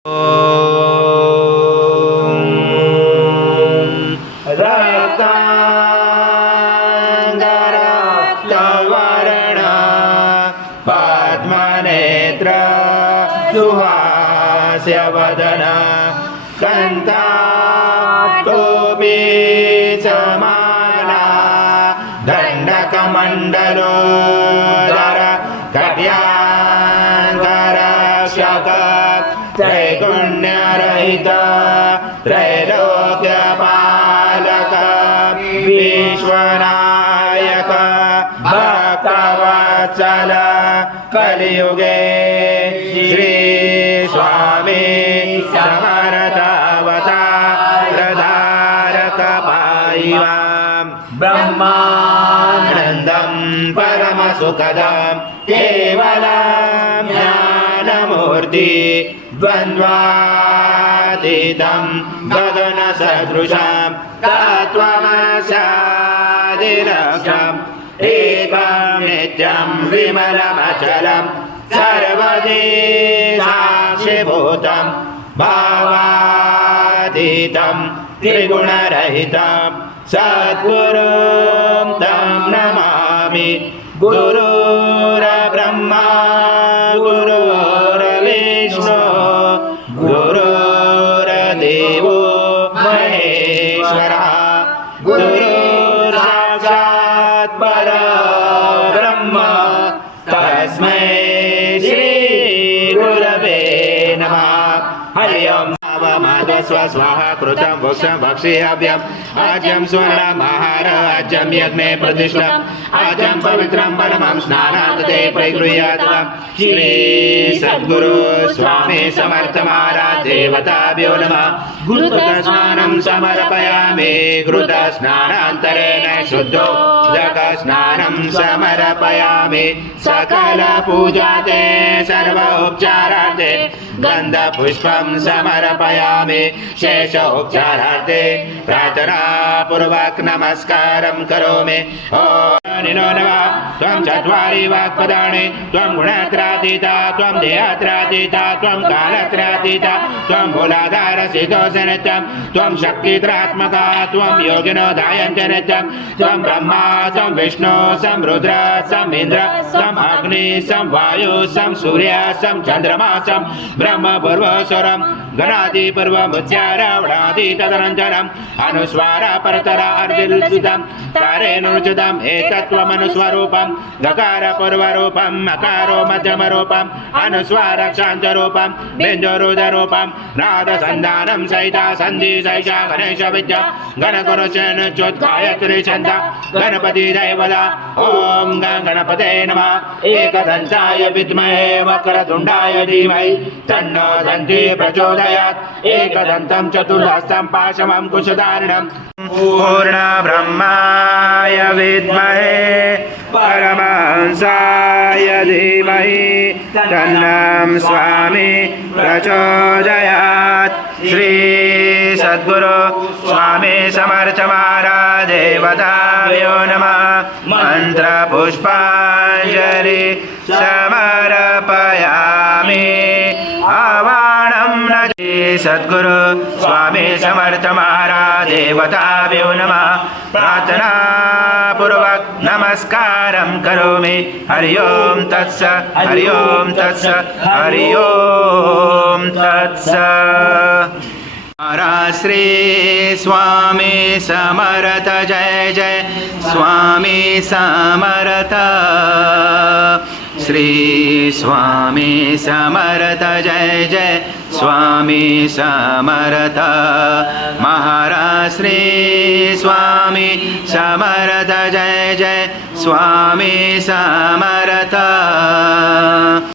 रक्तांगरक्तवर्ण पद्मनेत्र सुहास्यवदन कंठाटोपी समाना दण्डकमण्डलोदर कट्याङ्गरक्षक त्रैगुण्यरहित त्रैलोक्यपालक विश्वनायक भक्तवत्सल कलियुगे श्री स्वामी समर्थावतारधारक पायिवां ब्रह्मानन्दं परमसुखदं केवलं ज्ञानमूर्ति द्वन्द्वातीतं गगनसदृशं तत्त्वमस्यादिलक्ष्यम् एकं नित्यं विमलमचलं सर्वदी साक्षिभूतं भावातीतं त्रिगुणरहितं सद्गुरुं तं नमामि। गुरुर्ब्रह्मा गुरुर्विष्णु गुरुर्देवो महेश्वरः गुरुर्साक्षात् परब्रह्म तस्मै श्री गुरवे नमः। हरि ओम् माधस्व स्वाहा कृतं भोक्षं भक्षेयव्यम् आज्यं स्वर्णमहार आज्यं यज्ञे प्रतिष्ठम् आज्यं पवित्रं परमं स्नानात् ते प्रगृह्यात् श्री सद्गुरु स्वामी समर्थ महाराज देवताभ्यो नमः। घृतस्नानं समर्पयामि घृतस्नानान्तरेण शुद्धोदकस्नानं समर्पयामि सकल पूजाते सर्वोपचारार्थे गन्धपुष्पं समर्पयामि शेषोपचारार्थे प्रार्थनापूर्वक नमस्कारं करोमि। निनो नमः। त्वं चत्वारि वाक्पदानि त्वं गुणत्रयातीता त्वं देहत्रयातीता त्वं कालत्रयातीता त्वं मूलाधारसितोऽसनित्यं त्वं शक्तित्रात्मका त्वं योगिनो धायन्ति नित्यं त्वं ब्रह्मा त्वं विष्णु सं रुद्र सं इन्द्र सं अग्नि सं वायु सं सूर्य सं चन्द्रमा सं ब्रह्म पूर्वस्वरं गणादिपूर्वमुच्चारणि तदनन्तरम् अनुस्वार परतर अर्धिल्सितं तारेणुचितम् एतत्त्वमनुस्वरूपं गकार पूर्वरूपं मकारो मध्यमरूपं अनुस्वार शान्तरूपं बिन्दुरुदरूपं नादसन्धानं सहिता सन्धि सहिता गणेश विद्या गणगुरुचन चोत्गायत्री छन्द गणपति दैवदा ॐ गणपते नमः। एकदन्ताय विद्महे वक्रतुण्डाय धीमहि तन्नो दन्ती प्रचोदयात् एकदन्तं चतुर्हस्तं पाशमं कुशधारिणं पूर्णब्रह्माय विद्महे परमहंसाय धीमहि तन्नं स्वामी प्रचोदयात्। श्री सद्गुरु स्वामी समर्थ महाराज देवताभ्यो नमः। मंत्रपुष्पाञ्जलि समर्पयामि आवाहनं न सद्गुरु स्वामी समर्थ महाराज देवताभ्यो नमः। प्रार्थना पूर्वक नमस्कारं करोमि। हरि ओम तत्सत् हरि ओम तत्सत् हरि ओम तत्सत्। श्री स्वामी समर्थ जय जय स्वामी समर्थ श्री स्वामी समर्थ जय जय स्वामी समर्थ महाराज श्री स्वामी समर्थ जय जय स्वामी समर्थ।